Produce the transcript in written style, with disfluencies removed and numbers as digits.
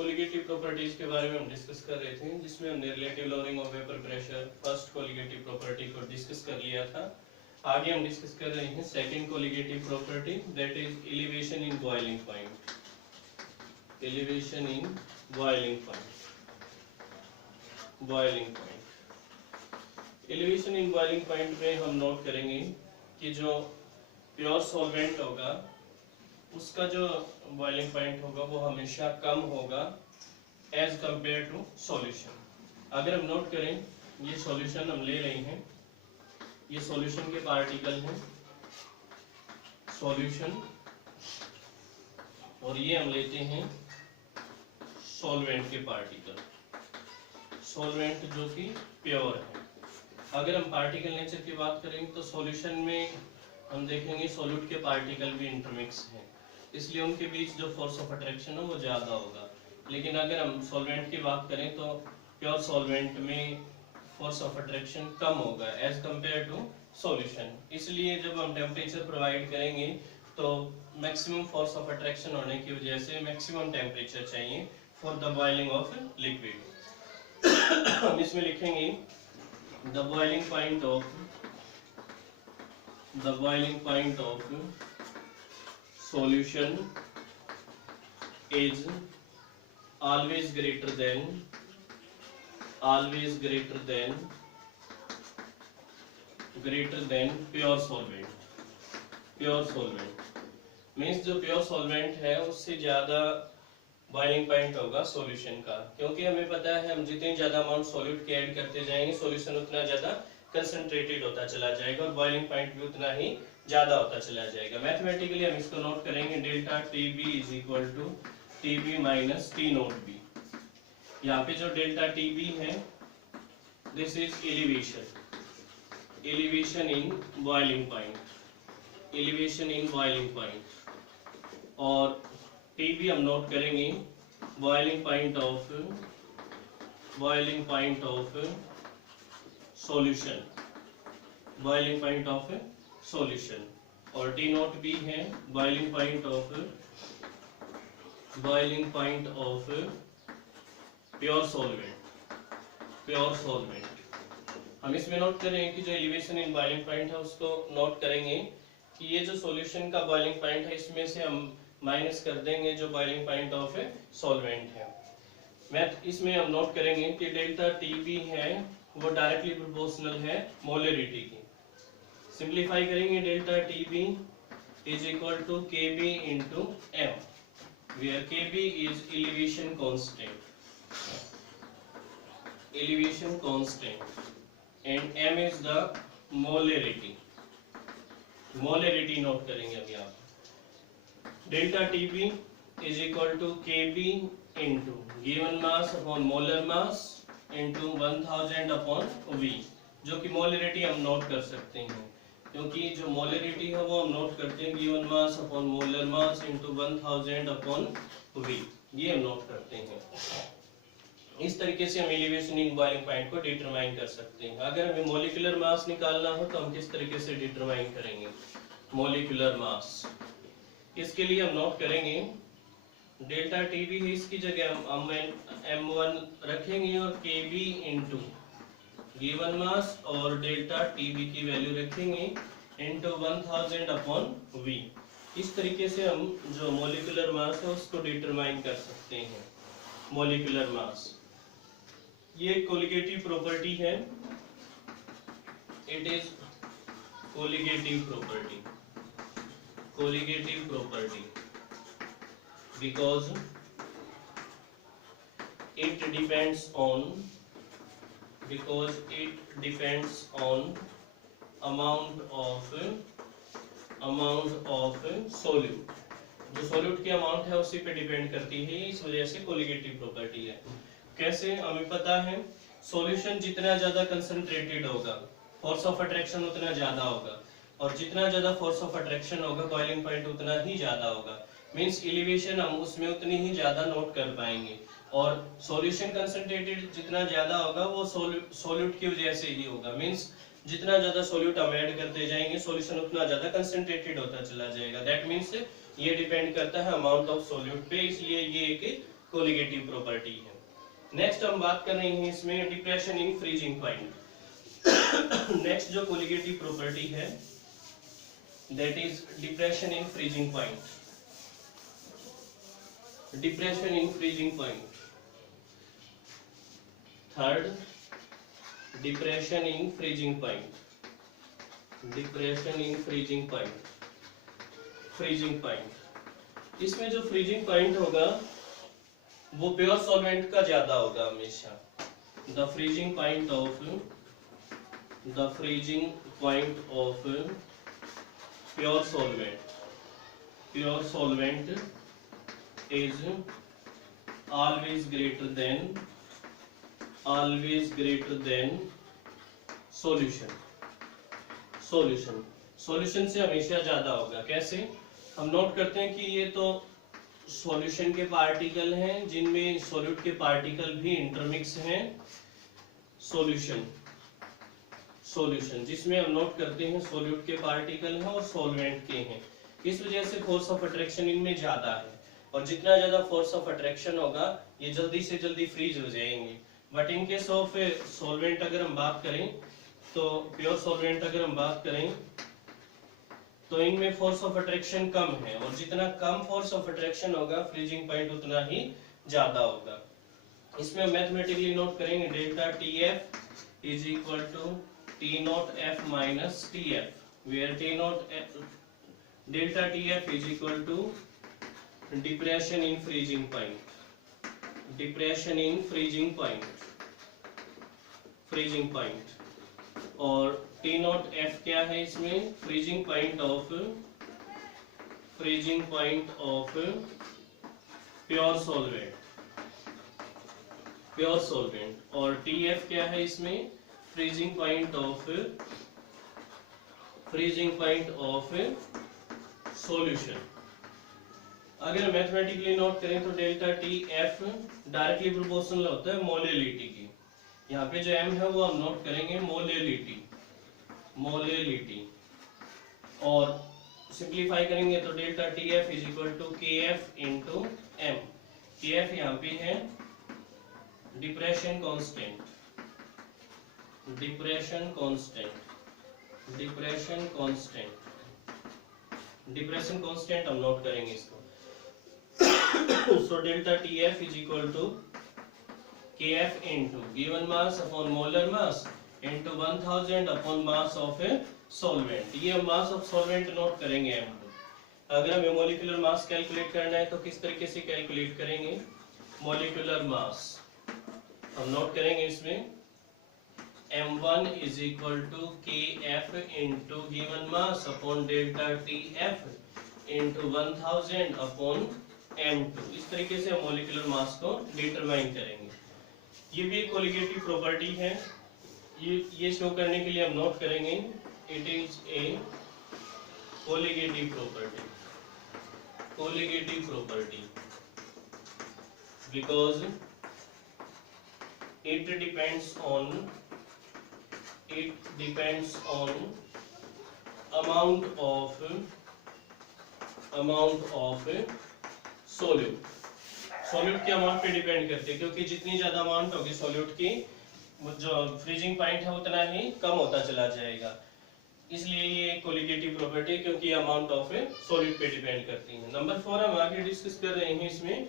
Colligative properties के बारे में हम डिस्कस कर रहे थे, जिसमें हमने relative lowering of vapour pressure first colligative property को डिस्कस कर लिया था। आगे हम डिस्कस कर रहे हैं second colligative property, that is elevation in boiling point. Elevation in boiling point. Boiling point elevation in boiling point में हम नोट करेंगे कि जो प्योर सॉल्वेंट होगा उसका जो बॉइलिंग पॉइंट होगा वो हमेशा कम होगा एज कंपेयर टू सॉल्यूशन। अगर हम नोट करें, ये सॉल्यूशन हम ले रहे हैं, ये सॉल्यूशन के पार्टिकल हैं सॉल्यूशन, और ये हम लेते हैं सॉल्वेंट के पार्टिकल, सॉल्वेंट जो कि प्योर है। अगर हम पार्टिकल नेचर की बात करें तो सॉल्यूशन में हम देखेंगे सॉल्यूट के पार्टिकल भी इंटरमिक्स हैं, इसलिए उनके बीच जो फोर्स ऑफ अट्रैक्शन है वो ज़्यादा होगा। लेकिन अगर हम सॉल्वेंट की बात करें तो प्योर सॉल्वेंट में फोर्स ऑफ अट्रैक्शन कम होगा एज कंपेयर टू सॉल्यूशन। इसलिए जब हम टेम्परेचर प्रोवाइड करेंगे तो मैक्सिमम फोर्स ऑफ अट्रैक्शन होने की वजह से मैक्सिमम टेम्परेचर चाहिए for the boiling of liquid. हम इसमें लिखेंगे the boiling point of solution is always greater than pure solvent। pure solvent means जो pure solvent है उससे ज्यादा बॉइलिंग पॉइंट होगा सॉल्यूशन का, क्योंकि हमें पता है हम जितनी ज्यादा अमाउंट सॉल्यूट के ऐड करते जाएंगे सॉल्यूशन उतना ज्यादा कंसंट्रेटेड होता चला जाएगा और बॉइलिंग पॉइंट भी उतना ही ज्यादा होता चला जाएगा। मैथमेटिकली हम इसको नोट करेंगे, delta TB is equal to TB minus T naught B. यहाँ पे जो डेल्टा टीबी है this is elevation in boiling point, और टीबी हम नोट करेंगे बॉइलिंग पॉइंट ऑफ सॉल्यूशन, और टी नोट भी है boiling point of pure solvent. हम इसमें नोट करेंगे कि जो एलिवेशन इन बॉइलिंग पॉइंट है उसको नोट करेंगे कि ये जो सॉल्यूशन का बॉइलिंग पॉइंट है इसमें से हम माइनस कर देंगे जो बॉइलिंग पॉइंट ऑफ सॉल्वेंट है। इसमें हम नोट करेंगे कि डेल्टा टीबी है वो डायरेक्टली प्रोपोर्शनल है मोलरिटी की। सिंप्लीफाई करेंगे, delta TB is equal to KB into m, where KB is elevation constant and m is the molarity note करेंगे अभी आप। Delta TB is equal to KB into given mass upon molar mass into 1000 upon V, जो कि molarity हम note कर सकते हैं, क्योंकि जो मोलरिटी है वो हम नोट करते हैं given mass upon molar mass into 1000 upon V, ये हम नोट करते हैं। इस तरीके से हम एलिवेशन इन बॉइलिंग पॉइंट को डिटरमाइन कर सकते हैं। अगर हमें मॉलिक्यूलर मास निकालना हो तो हम किस तरीके से डिटरमाइन करेंगे मॉलिक्यूलर मास? इसके लिए हम नोट करेंगे डेल्टा टीबी है, इसकी जगह हम m1 रखेंगे और kb इंटू गिवन मास और डेल्टा टीबी की वैल्यू रखेंगे इंटू 1000 अपॉन वी। इस तरीके से हम जो मॉलिक्यूलर मास है उसको डिटरमाइन कर सकते हैं। मॉलिक्यूलर मास ये कोलिगेटिव प्रॉपर्टी है, it is colligative property because it depends on amount of solute। जो सोल्यूट की अमाउंट है उसी पे डिपेंड करती है, इस वजह से कोलिगेटिव प्रॉपर्टी है। कैसे? हमें पता है सॉल्यूशन जितना ज्यादा कंसंट्रेटेड होगा फोर्स ऑफ अट्रैक्शन उतना ज्यादा होगा, और जितना ज्यादा फोर्स ऑफ अट्रैक्शन होगा बॉइलिंग पॉइंट उतना ही ज्यादा होगा, मींस एलिवेशन हम उसमें उतनी ही ज्यादा नोट कर पाएंगे। और सॉल्यूशन कंसंट्रेटेड जितना ज्यादा होगा वो सोल्यूट की वजह से ही होगा, मींस जितना ज्यादा सोल्यूट हम ऐड करते जाएंगे सॉल्यूशन उतना ज्यादा कंसंट्रेटेड होता चला जाएगा। दैट मींस ये डिपेंड करता है अमाउंट ऑफ सोल्यूट पे, इसलिए ये एक कोलिगेटिव प्रॉपर्टी है। नेक्स्ट हम बात कर रहे हैं इसमें depression in freezing point. Next जो कोलिगेटिव प्रॉपर्टी है that is depression in freezing point. Depression in freezing point. Third, depression in freezing point. Depression in freezing point. Freezing point, इसमें जो फ्रीजिंग पॉइंट होगा वो प्योर सॉल्वेंट का ज्यादा होगा हमेशा। The freezing point of pure solvent is always greater than solution से हमेशा ज्यादा होगा। कैसे? हम नोट करते हैं कि ये तो सॉल्यूशन के पार्टिकल हैं जिनमें सॉल्यूट के पार्टिकल भी इंटरमिक्स हैं। सॉल्यूशन जिसमें हम नोट करते हैं सॉल्यूट के पार्टिकल हैं और सॉल्वेंट के हैं। इस वजह से फोर्स ऑफ अट्रैक्शन इनमें ज्यादा है, और जितना ज्यादा फोर्स ऑफ अट्रैक्शन होगा ये जल्दी से जल्दी फ्रीज हो जाएंगे। But in case of solvent अगर हम बात करें तो प्योर सॉल्वेंट अगर हम बात करें तो इनमें फोर्स ऑफ अट्रैक्शन कम है, और जितना कम फोर्स ऑफ अट्रैक्शन होगा फ्रीजिंग पॉइंट उतना ही ज्यादा होगा। इसमें मैथमेटिकली नोट करेंगे delta T F is equal to T naught F minus T F, where T naught delta T F is equal to depression in freezing point, और T naught F क्या है इसमें? Freezing point of pure solvent, और T F क्या है इसमें? Freezing point of solution. अगर mathematically note करें तो delta T F directly proportional होता है मोलेलिटी की। यहाँ पे जो m है वो हम नोट करेंगे मोलेलिटी, और सिंप्लीफाई करेंगे तो delta T F is equal to K F into m. K F यहाँ पे है डिप्रेशन कांस्टेंट हम नोट करेंगे इसको। So delta TF is equal to KF into given mass upon molar mass into 1000 upon mass of a solvent। ये mass of solvent note करेंगे हम लोग। अगर हमें मोलिकुलर मास कैलकुलेट करना है तो किस तरीके से कैलकुलेट करेंगे? मोलिकुलर मास हम नोट करेंगे इसमें M1 is equal to KF into given mass upon delta TF into 1000 upon M2। इस तरीके से हम मॉलिक्यूलर मास को डिटरमाइन करेंगे। ये भी एक कोलिगेटिव प्रॉपर्टी है। ये शो करने के लिए हम नोट करेंगे it is a colligative property because it depends on amount of solute के अमाउंट पे डिपेंड करते हैं, क्योंकि जितनी ज्यादा अमाउंट होगी सॉल्यूट की जो फ्रीजिंग पॉइंट है उतना ही कम होता चला जाएगा। इसलिए ये कोलिगेटिव प्रॉपर्टी क्योंकि अमाउंट ऑफ सॉल्यूट पे डिपेंड करती है। नंबर 4 हम आगे डिस्कस कर रहे हैं इसमें